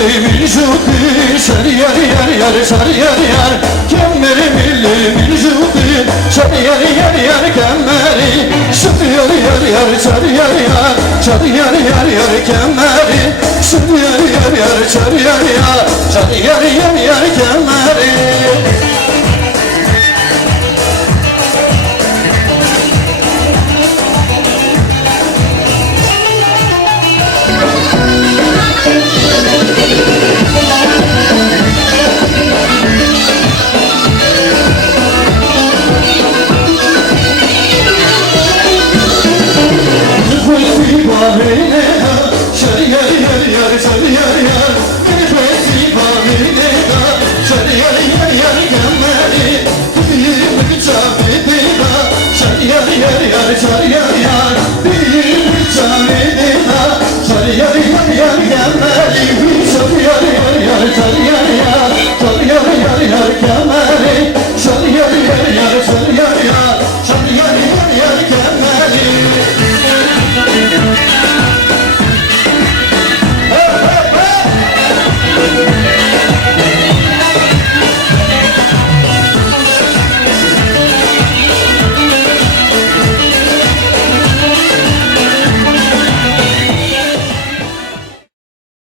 Millimin şubi şar yar yar yar şar yar yar Kemmeri millimin şubi şar yar yar yar kemmeri şar yar yar yar şar yar yar şar yar yar yar kemmeri şar yar yar yar şar yar yar şar yar yar yar kemmeri